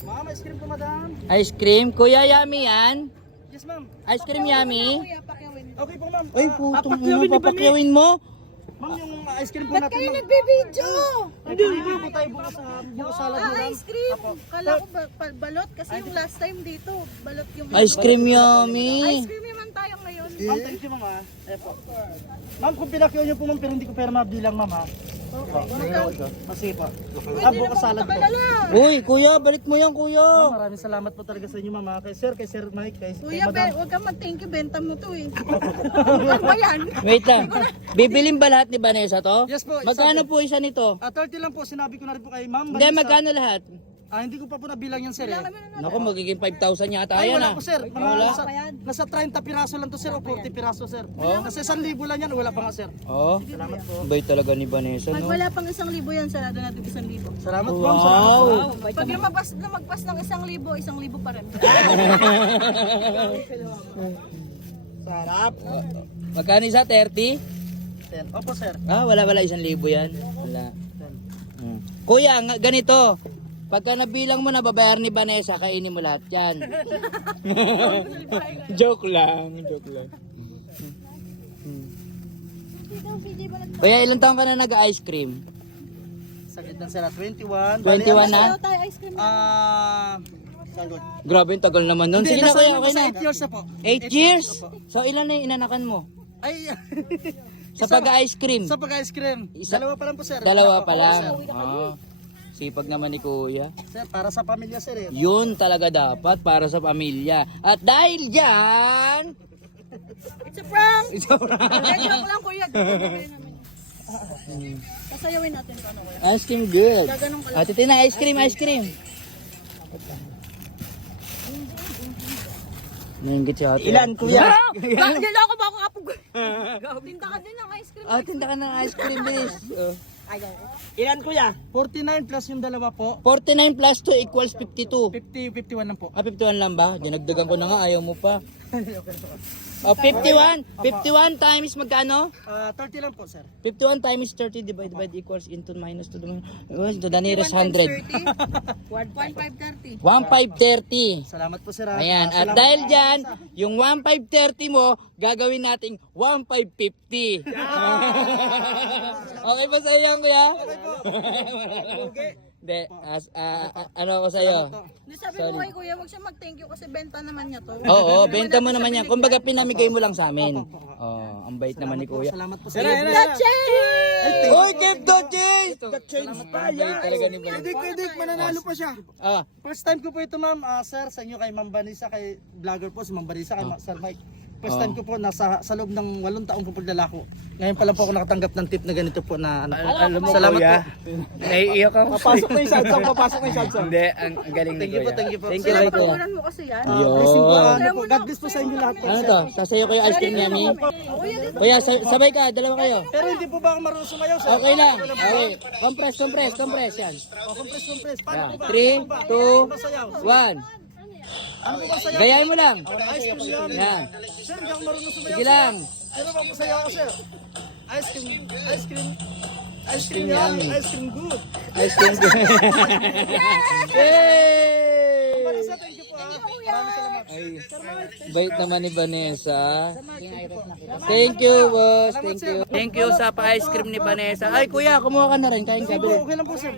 Ma'am, ice cream po, madam. Ice cream? Kuya, yummy yan? Yes, ma'am. Ice cream yummy? Okay po, ma'am. Ay, putong ina, papakyawin mo? Ma'am, yung ice cream po Ba't natin, kayo ma'am. nagbibidyo? Hindi, hindi po tayo bukas sa salad, madam. Ice cream. Kala ko balot kasi yung last time dito, balot yung Ice cream yummy. Ice cream naman tayo ngayon. Ma'am, thank you, ma'am, ha. Eh po. Ma'am, kung pinakyaw niyo po, ma'am, pero hindi ko pera mabilang, ma'am, ha. Kasi po. Bukas salad po. Uy, kuya, balik mo yan, kuya. Ma'am, maraming salamat po talaga sa inyo, ma'am, ha. Kay Sir Mike, kay Kuya, madam. huwag kang mag-thank you, benta mo to eh. Ano ba yan? Wait lang. Bibilin ba lahat ni Vanessa to? Yes po, isa Magkano po isa nito? 30 lang po, sinabi ko na rin po kay ma'am. Hindi, Vanessa. magkano lahat? Hindi ko pa po nabilang yan, sir. Naku, magiging 5,000 yata Ay, yan wala ah. po, sir. Mga Wala? nasa 30 piraso lang to, sir, o 40 piraso, sir. Kasi 1,000 lang yan, wala pa nga, sir. Oh, Salamat po. bay talaga ni Vanessa, Pag no? wala pang 1,000 yan, sarado natin 1,000. Salamat po, ma'am. Salamat po. Wow! Pag lumagpas ng 1,000, 1,000 pa rin. Sarap. Magkano isa? 30? Opo, sir. Wala 1,000 yan. Wala. Kuya, ganito. Pagka nabilang mo na babayar ni Vanessa, kainin mo lahat yan. Joke lang. Kuya, ilang taon ka na nag-ice cream? Saglit lang, sir. 21. 21 na? Tayo ice cream. Sagot. Grabe, yung tagal naman nun. Sige na kuya, okay na. 8 years na po. 8 years? So ilan na yung inanakan mo? Ay, Sa pag-ice cream? sa pag-ice cream. Dalawa pa lang po, sir. Dalawa pa Opo, lang. sir. Sipag naman ni kuya. Sir, para sa pamilya, sir. Yun talaga dapat para sa pamilya. At dahil dyan... It's a prank! Joke lang kuya. Kasayawin natin ko ano kuya. Ice cream good. Gaganong ka lang. Ate Tina, ice cream. Nainggit si ate. Ilan, kuya? Niloko ba ako kapag... Tinda ka din ng ice cream. Tinda ka ng ice cream, bis. Ilan, kuya? 49 plus yung dalawa po. 49 plus 2 equals 52. 51 lang po. 51 lang ba? Dinagdagan ko na nga, ayaw mo pa. 51 times magkano? 30 lang po, sir. 51 times 30 divided by equals into minus to the nearest 100. 1,530. 1,530. Salamat po, sir. Ayan, at dahil dyan, yung 1,530 mo, gagawin nating 1,550. Okay ba sa iyo, kuya? Hindi, ano ako sa iyo? Hindi sabi mo kay kuya, huwag siya mag-thank you kasi benta naman niya to. Oo, benta mo naman yan. Kumbaga pinamigay mo lang sa amin. Ang bait naman ni kuya. Salamat po, sir. Uy, keep the change! The change pa yan! Kidik, mananalo pa siya. First time ko po ito, ma'am. Sir, sa inyo kay Ma'am Vanessa, kay vlogger po, si Ma'am Vanessa, kay Sir Mike. First time ko po, sa loob ng 8 taong po paglalako. Ngayon pa lang po ako nakatanggap ng tip na ganito po na ano. Alam mo, Salamat kuya, po. naiiyak ako. Papasok na yung sadsang, Hindi, ang galing ni Thank you po, kuya. thank you po. Thank you, kuya. Pagkuran mo kasi yan. Blessing po, Yun. ano po. God bless po sa inyo lahat po. Ano to? Sasayo ko yung ice cream yummy? Kuya, sabay ka, dalawa kayo. Pero hindi po ba ako marunong sumayaw, sir? Okay lang. Okay. Compress yan. Compress. Paano po ba? 3, 2, 1. Ano po ba sayaw? Gayahin mo lang. Ice cream yan. Yan. Sir, hindi ako marunong sumayaw. Sige lang. Ano ba po sayaw ako, sir? Ice cream yan. Ice cream good. Ice cream. Yay! Vanessa, thank you po. Maraming salamat. Ay, bait naman ni Vanessa. Thank you, boss. Thank you sa pa-ice cream ni Vanessa. Ay, kuya, kumuha ka na rin. Kain ka. Okay lang po, sir.